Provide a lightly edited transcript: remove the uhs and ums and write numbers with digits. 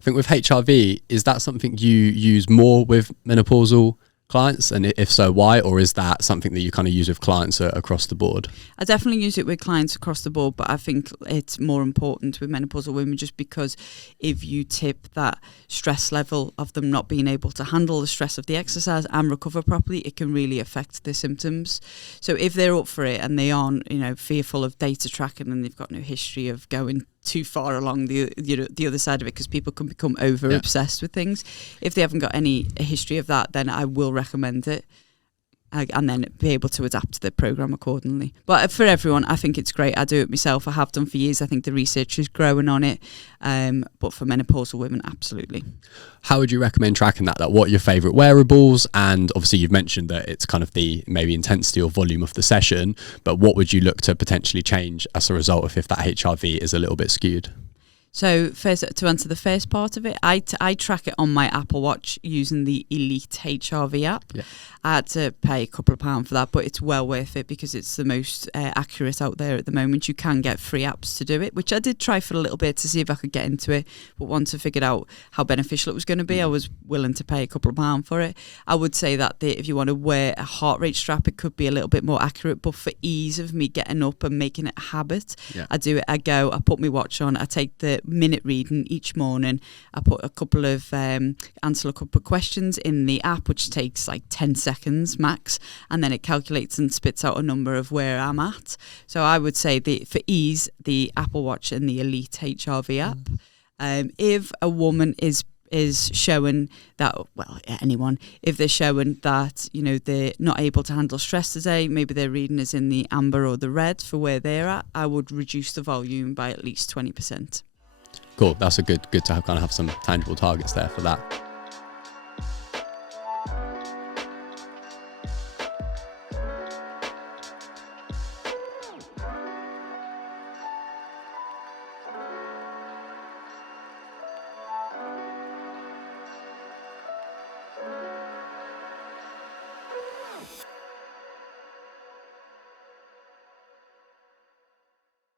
I think with HRV, is that something you use more with menopausal clients, and if so, why? Or is that something that you kind of use with clients across the board? I definitely use it with clients across the board, but I think it's more important with menopausal women just because if you tip that stress level of them not being able to handle the stress of the exercise and recover properly, it can really affect their symptoms. So if they're up for it and they aren't, fearful of data tracking and they've got no history of going too far along the other side of it, because people can become over obsessed with things. If they haven't got any history of that, then I will recommend it, and then be able to adapt the program accordingly. But for everyone, I think it's great. I do it myself. I have done for years. I think the research is growing on it. But for menopausal women, absolutely. How would you recommend tracking that? Like, what are your favourite wearables? And obviously you've mentioned that it's kind of the maybe intensity or volume of the session, but what would you look to potentially change as a result if that HRV is a little bit skewed? So first, to answer the first part of it, I track it on my Apple Watch using the Elite HRV app. Yeah. I had to pay a couple of £2 for that, but it's well worth it because it's the most accurate out there at the moment. You can get free apps to do it, which I did try for a little bit to see if I could get into it. But once I figured out how beneficial it was going to be, I was willing to pay a couple of £2 for it. I would say that if you want to wear a heart rate strap, it could be a little bit more accurate. But for ease of me getting up and making it a habit, I do it. I put my watch on, I take the minute reading each morning. I put answer a couple of questions in the app, which takes like 10 seconds max, and then it calculates and spits out a number of where I'm at. So I would say for ease, the Apple Watch and the Elite HRV app. If a woman is showing that, anyone, if they're showing that, they're not able to handle stress today, maybe their reading is in the amber or the red for where they're at, I would reduce the volume by at least 20%. Cool. That's a good to have some tangible targets there for that.